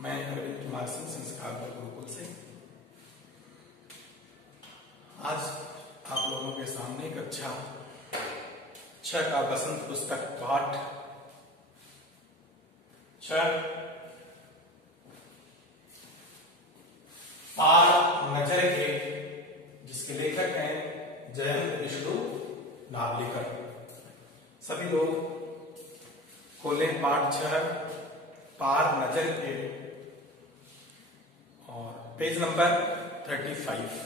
मैं अरविंद कुमार सिंह संस्कार गुरुकुल से आज आप लोगों के सामने कक्षा 6 का बसंत पुस्तक पाठ 6 पार नजर के, जिसके लेखक हैं जयंत विष्णु नावलेकर। सभी लोग खोलें पाठ 6 पार नजर के और पेज नंबर 35।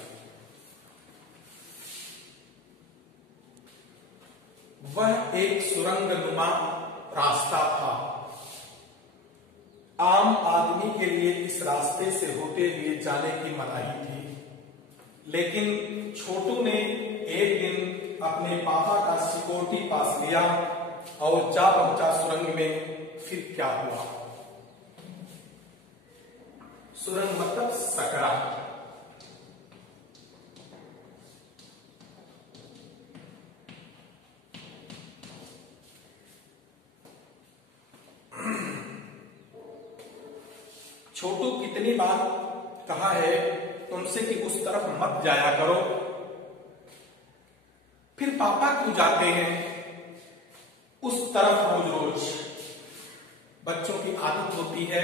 वह एक सुरंगनुमा रास्ता था। आम आदमी के लिए इस रास्ते से होते हुए जाने की मनाही थी, लेकिन छोटू ने एक दिन अपने पापा का सिक्योरिटी पास लिया और जा पहुंचा सुरंग में। फिर क्या हुआ? सुरंग मतलब सकरा। छोटू कितनी बार कहा है तुमसे कि उस तरफ मत जाया करो, फिर पापा क्यों जाते हैं उस तरफ रोज रोज? बच्चों की आदत होती है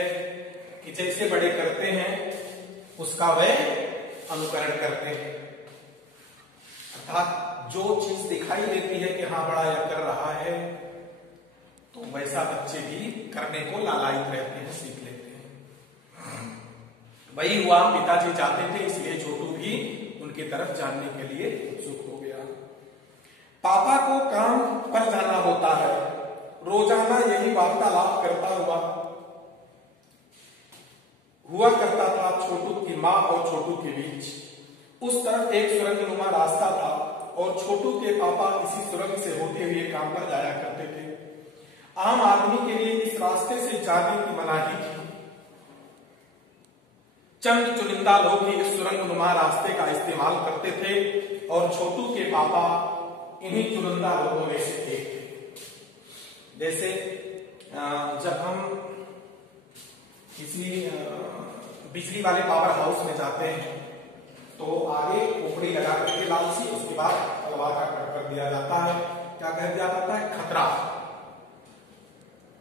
कि जैसे बड़े करते हैं उसका वे अनुकरण करते हैं, अर्थात जो चीज दिखाई देती है कि हाँ बड़ा यह कर रहा है तो वैसा बच्चे भी करने को लालायित रहते हैं, सीख लेते हैं। वही हुआ, पिताजी जाते थे इसलिए छोटू भी उनकी तरफ जानने के लिए उत्सुक हो गया। पापा को काम पर जाना होता है, रोजाना यही वार्तालाप करता हुआ करता था छोटू की माँ और छोटू के बीच। उस तरफ एक सुरंगनुमा रास्ता था और छोटू के पापा इसी सुरंग से होते हुए काम पर जाया करते थे। आम आदमी के लिए इस रास्ते से जाने की मनाही थी। चंद चुनिंदा लोग ही इस सुरंगनुमा रास्ते का इस्तेमाल करते थे और छोटू के पापा इन्हीं चुनिंदा लोगों में से एक थे। जैसे जब हम किसी बिजली वाले पावर हाउस में जाते हैं तो आगे खोपड़ी लगा करके लाल सी, उसके बाद तलवार का कट कर दिया जाता है। क्या कह दिया जाता है? खतरा।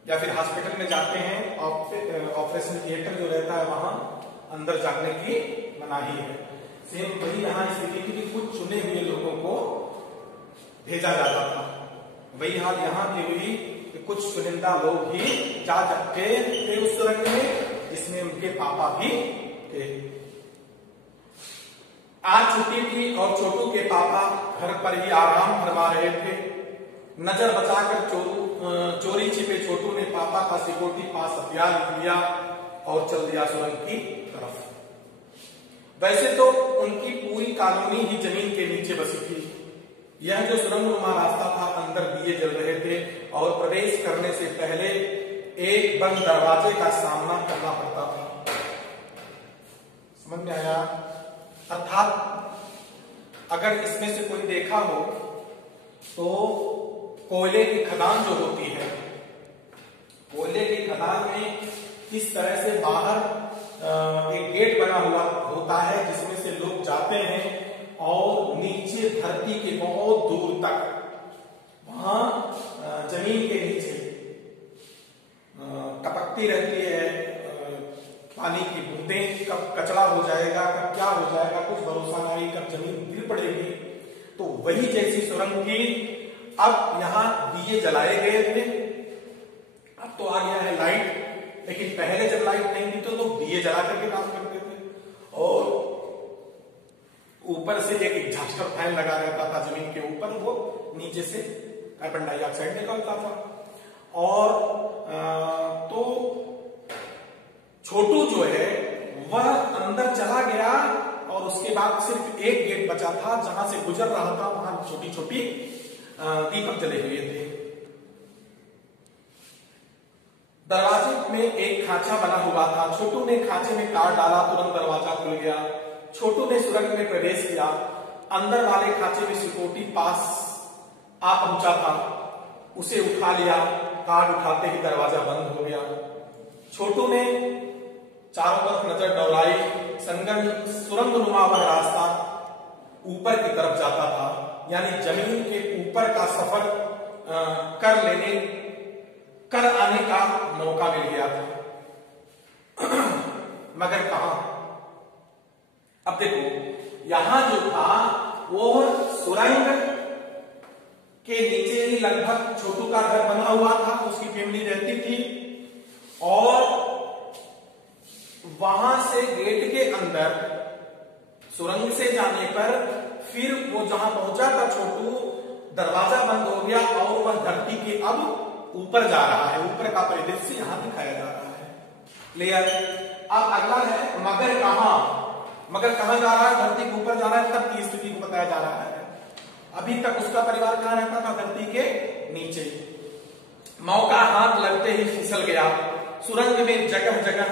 या फिर हॉस्पिटल में जाते हैं, ऑपरेशन थिएटर जो रहता है वहां अंदर जाने की मनाही है। सेम वही यहाँ स्थिति थी कि कुछ चुने हुए लोगों को भेजा जाता था। वही हाल यहाँ की हुई कि कुछ चुनिंदा लोग ही जा सकते थे उस सुरंग में, जिसमें उनके पापा भी थे। आज छुट्टी थी और छोटू के पापा घर पर ही आराम फरमा रहे थे। नजर बचाकर चोरी छिपे छोटू ने पापा का सिक्योरिटी पास हथियार लिया और चल दिया सुरंग की तरफ। वैसे तो उनकी पूरी कॉलोनी ही जमीन के नीचे बसी थी। यह जो सुरंगनुमा रास्ता था, अंदर दिए जल रहे थे और प्रवेश करने से पहले एक बंद दरवाजे का सामना करना पड़ता था। समझ में आया? अर्थात अगर इसमें से कोई देखा हो तो कोयले की खदान जो होती है, कोयले की खदान में किस तरह से बाहर एक गेट बना हुआ होता है जिसमें से लोग जाते हैं और नीचे धरती के बहुत दूर तक वहां जमीन के नीचे टपकती रहती है पानी की बूंदें। कब कचरा हो जाएगा, कब क्या हो जाएगा कुछ भरोसा नहीं, कब जमीन गिर पड़ेगी। तो वही जैसी सुरंग थी। अब यहाँ दिए जलाए गए थे, अब तो आ गया है लाइट, लेकिन पहले जब लाइट नहीं थी तो लोग दिए जला करके काम करते थे और ऊपर से एक एग्जॉस्टर फैन लगा रहता था जमीन के ऊपर, वो नीचे से कार्बन डाइऑक्साइड निकलता था। और तो छोटू जो है वह अंदर चला गया और उसके बाद सिर्फ एक गेट बचा था जहां से गुजर रहा था, वहां छोटी छोटी दीपक जले हुए थे। दरवाजे में एक खांचा बना हुआ था। छोटू ने खांचे में कार डाला, तुरंत दरवाजा खुल गया। छोटू ने सुरंग में प्रवेश किया। अंदर वाले खांचे में सिक्योरिटी पास आ पहुंचा था, उसे उठा लिया। कार्ड उठाते ही दरवाजा बंद हो गया। छोटू ने चारों तरफ नजर दौड़ाई, सुरंग नुमा वह रास्ता ऊपर की तरफ जाता था, यानी जमीन के ऊपर का सफर कर आने का मौका मिल गया था। मगर कहां? अब देखो यहां जो था वो सुरंग के नीचे ही लगभग छोटू का घर बना हुआ था, उसकी फैमिली रहती थी, और वहां से गेट के अंदर सुरंग से जाने पर फिर वो जहां पहुंचा था छोटू, दरवाजा बंद हो गया और वह धरती के अब ऊपर जा रहा है। ऊपर का परिदृश्य यहां दिखाया जा रहा है। क्लियर? अब अगला है मगर कहां? मगर कहां जा रहा है? धरती के ऊपर जा रहा है, तब की स्थिति को बताया जा रहा है। अभी तक उसका परिवार कहां रहता था? धरती के नीचे। मौका हाथ लगते ही फिसल गया। सुरंग में जगह जगह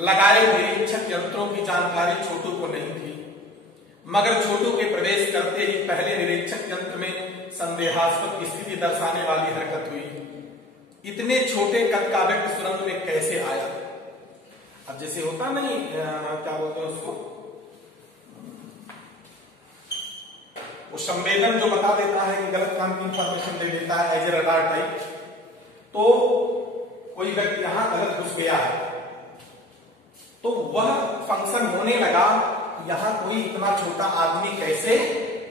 लगाए निरीक्षक यंत्रों की जानकारी छोटू को नहीं थी, मगर छोटू के प्रवेश करते ही पहले निरीक्षक यंत्र में संदेहास्पद स्थिति दर्शाने वाली हरकत हुई। इतने छोटे कद का व्यक्ति सुरंग में कैसे आया? अब जैसे होता नहीं, क्या बोलते हैं उसको, वो संवेदन जो बता देता है कि गलत काम की इंफॉर्मेशन दे देता है, एज ए रडार टाइप। तो कोई व्यक्ति यहां गलत घुस गया है, तो वह फंक्शन होने लगा, यहां कोई इतना छोटा आदमी कैसे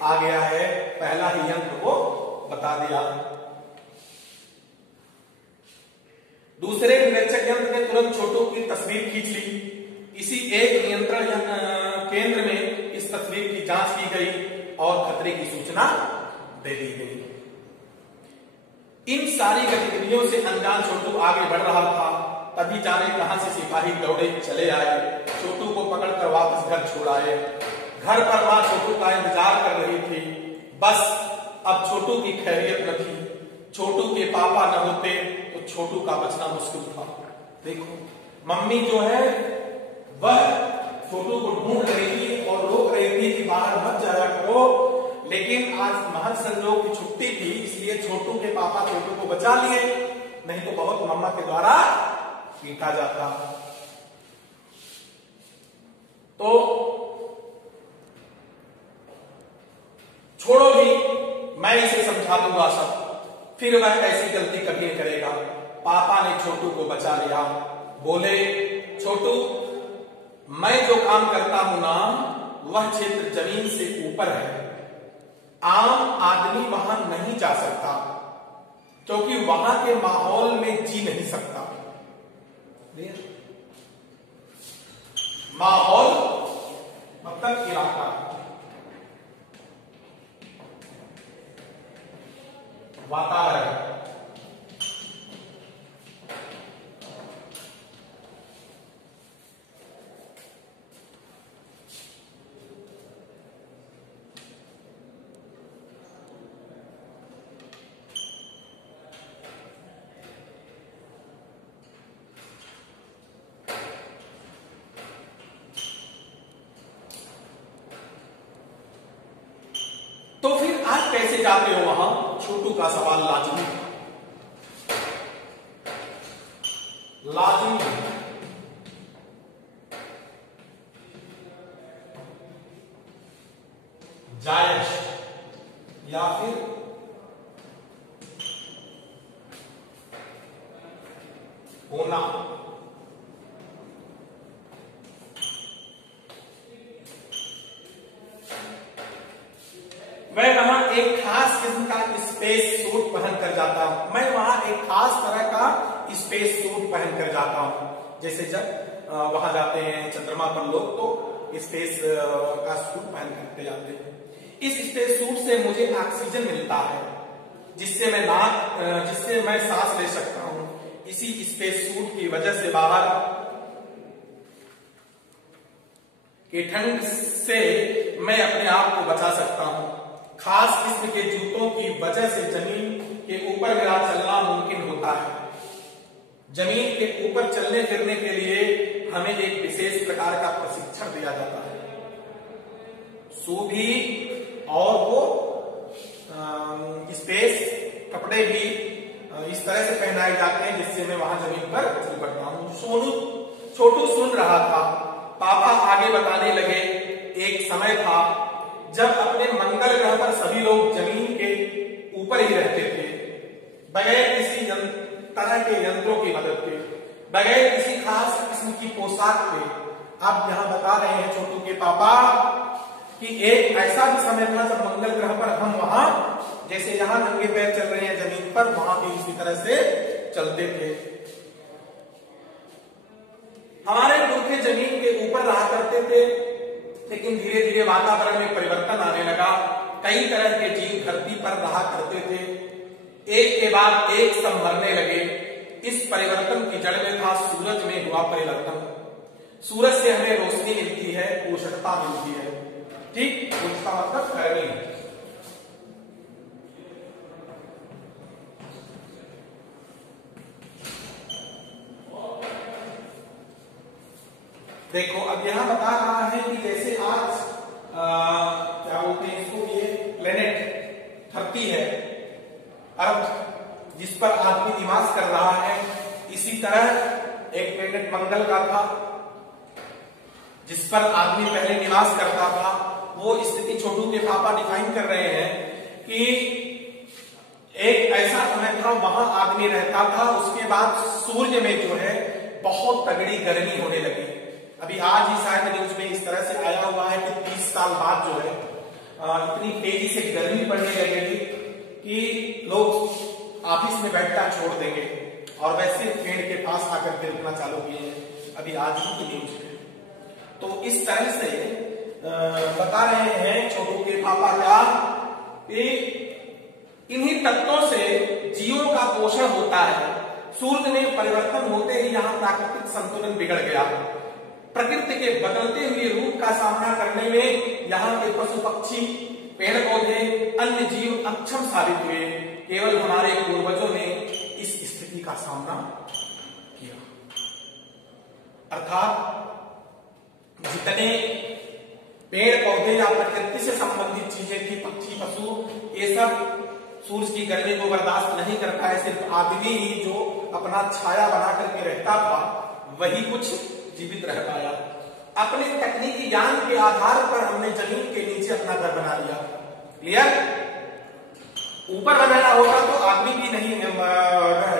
आ गया है, पहला ही यंत्र को बता दिया। दूसरे निरीक्षक यंत्र ने तुरंत छोटू की तस्वीर खींच ली। इसी एक नियंत्रण केंद्र में इस तस्वीर की जांच की गई और खतरे की सूचना दे दी गई। इन सारी गतिविधियों से अनजान छोटू आगे बढ़ रहा था, तभी जाने कहां से सिपाही दौड़े चले आए, छोटू को पकड़कर वापस घर छोड़ आए। घर पर मां छोटू का इंतजार कर रही थी। बस अब छोटू की खैरियत न थी। छोटू के पापा न होते तो छोटू का बचना मुश्किल था। देखो मम्मी जो है वह छोटू को ढूंढ रही थी और रोक रही थी कि बाहर मत जाया करो, लेकिन आज महज संजोग की छुट्टी थी, इसलिए छोटू के पापा छोटू को बचा लिए, नहीं तो बहुत मम्मा के द्वारा पीटा जाता। तो छोड़ो भी, मैं इसे समझा दूंगा सब, फिर वह ऐसी गलती कभी नहीं करेगा। पापा ने छोटू को बचा लिया। बोले, छोटू मैं जो काम करता हूं ना, वह क्षेत्र जमीन से ऊपर है। आम आदमी वहां नहीं जा सकता, क्योंकि वहां के माहौल में जी नहीं सकता। माहौल मतलब इलाका, वातावरण। तो फिर आप कैसे जाते हो वहां? छोटू का सवाल लाजमी जायज या फिर होना। मैं वहां एक खास किस्म का स्पेस सूट पहन कर जाता हूं। मैं वहां एक खास तरह का स्पेस सूट पहन कर जाता हूं। जैसे जब वहां जाते हैं चंद्रमा पर लोग, तो स्पेस का सूट पहन करके जाते हैं। इस स्पेस सूट से मुझे ऑक्सीजन मिलता है, जिससे मैं सांस ले सकता हूं। इसी स्पेस सूट की वजह से बाहर की ठंड से मैं अपने आप को बचा सकता हूं। खास किस्म के जूतों की वजह से जमीन के ऊपर मेरा चलना मुमकिन होता है। जमीन के ऊपर चलने फिरने के लिए हमें एक विशेष प्रकार का प्रशिक्षण दिया जाता है। शू भी और वो स्पेस कपड़े भी इस तरह से पहनाए जाते हैं जिससे मैं वहां जमीन पर चल पड़ता हूं। छोटू सुन रहा था। पापा आगे बताने लगे, एक समय था जब अपने मंगल ग्रह पर सभी लोग जमीन के ऊपर ही रहते थे, बगैर किसी तरह के यंत्रों की मदद के, बगैर किसी खास किस्म की पोशाक के। अब यहां बता रहे हैं छोटू के पापा कि एक ऐसा भी समय था जब मंगल ग्रह पर हम वहां जैसे यहां नंगे पैर चल रहे हैं जमीन पर, वहां भी इसी तरह से चलते थे। हमारे पुरखे जमीन के ऊपर रहा करते थे, लेकिन धीरे धीरे वातावरण में परिवर्तन आने लगा। कई तरह के जीव धरती पर रहा करते थे, एक के बाद एक सब मरने लगे। इस परिवर्तन की जड़ में था सूरज में हुआ परिवर्तन। सूरज से हमें रोशनी मिलती है, पोषकता मिलती है, ठीक, उसका मतलब गर्मी है। देखो अब यहां बता रहा है कि जैसे आज क्या बोलते हैं इसको, ये प्लेनेट धरती है, अर्थ, जिस पर आदमी निवास कर रहा है, इसी तरह एक प्लेनेट मंगल का था जिस पर आदमी पहले निवास करता था। वो स्थिति छोटू के पापा डिफाइन कर रहे हैं कि एक ऐसा समय था वहां आदमी रहता था, उसके बाद सूर्य में जो है बहुत तगड़ी गर्मी होने लगी। अभी आज ही शायद न्यूज में इस तरह से आया हुआ है कि 30 साल बाद जो है इतनी तेजी से गर्मी पड़ने लगेगी कि लोग ऑफिस में बैठना छोड़ देंगे और वैसे पेड़ के पास आकर के रुकना चालू किए हैं। अभी आज ही की न्यूज है। तो इस तरह से बता रहे हैं छोटू के पापा का कि इन्हीं तत्वों से जीवों का पोषण होता है। सूर्य में परिवर्तन होते ही यहाँ प्राकृतिक संतुलन बिगड़ गया। प्रकृति के बदलते हुए रूप का सामना करने में यहाँ के पशु पक्षी, पेड़ पौधे, अन्य जीव अक्षम साबित हुए। केवल हमारे पूर्वजों ने इस स्थिति का सामना किया। अर्थात जितने पेड़ पौधे या प्रकृति से संबंधित चीजें थी, पक्षी पशु, ये सब सूरज की गर्मी को बर्दाश्त नहीं कर पाए। सिर्फ आदमी ही जो अपना छाया बना करके रहता था वही कुछ जीवित रह पाया। अपने तकनीकी ज्ञान के आधार पर हमने जमीन के नीचे अपना घर बना लिया। क्लियर? ऊपर बनाना होता तो आदमी भी नहीं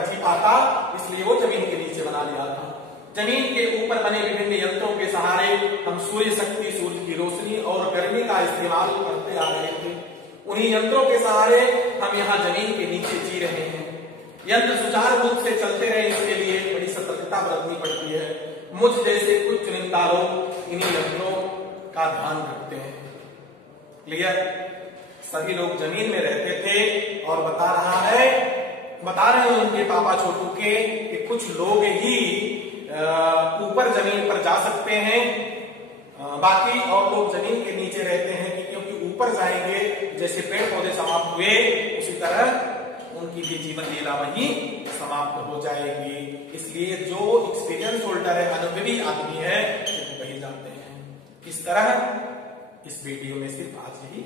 जी पाता, इसलिए वो जमीन के नीचे बना लिया था। जमीन के ऊपर बने विभिन्न यंत्रों के सहारे हम सूर्य शक्ति, सूर्य की रोशनी और गर्मी का इस्तेमाल करते आ रहे थे। उन्हीं यंत्रों के सहारे हम यहाँ जमीन के नीचे जी रहे हैं। यंत्र सुचारू रूप से चलते रहे, इसके लिए बड़ी सतर्कता बरतनी पड़ती है। मुझ जैसे कुछ चुनिंदा लोग इन्हीं यंत्रों का ध्यान रखते हैं। क्लियर? सभी लोग जमीन में रहते थे और बता रहे हैं उनके पापा छोटू के कि कुछ लोग ही ऊपर जमीन पर जा सकते हैं, बाकी और लोग जमीन के नीचे रहते हैं कि क्योंकि ऊपर जाएंगे जैसे पेड़ पौधे समाप्त हुए उसी तरह उनकी भी जीवन लीला वही समाप्त हो जाएगी। इसलिए जो एक्सपीरियंस होल्डर है, अनुभवी आदमी है, वही जानते हैं। इस तरह इस वीडियो में सिर्फ आज ही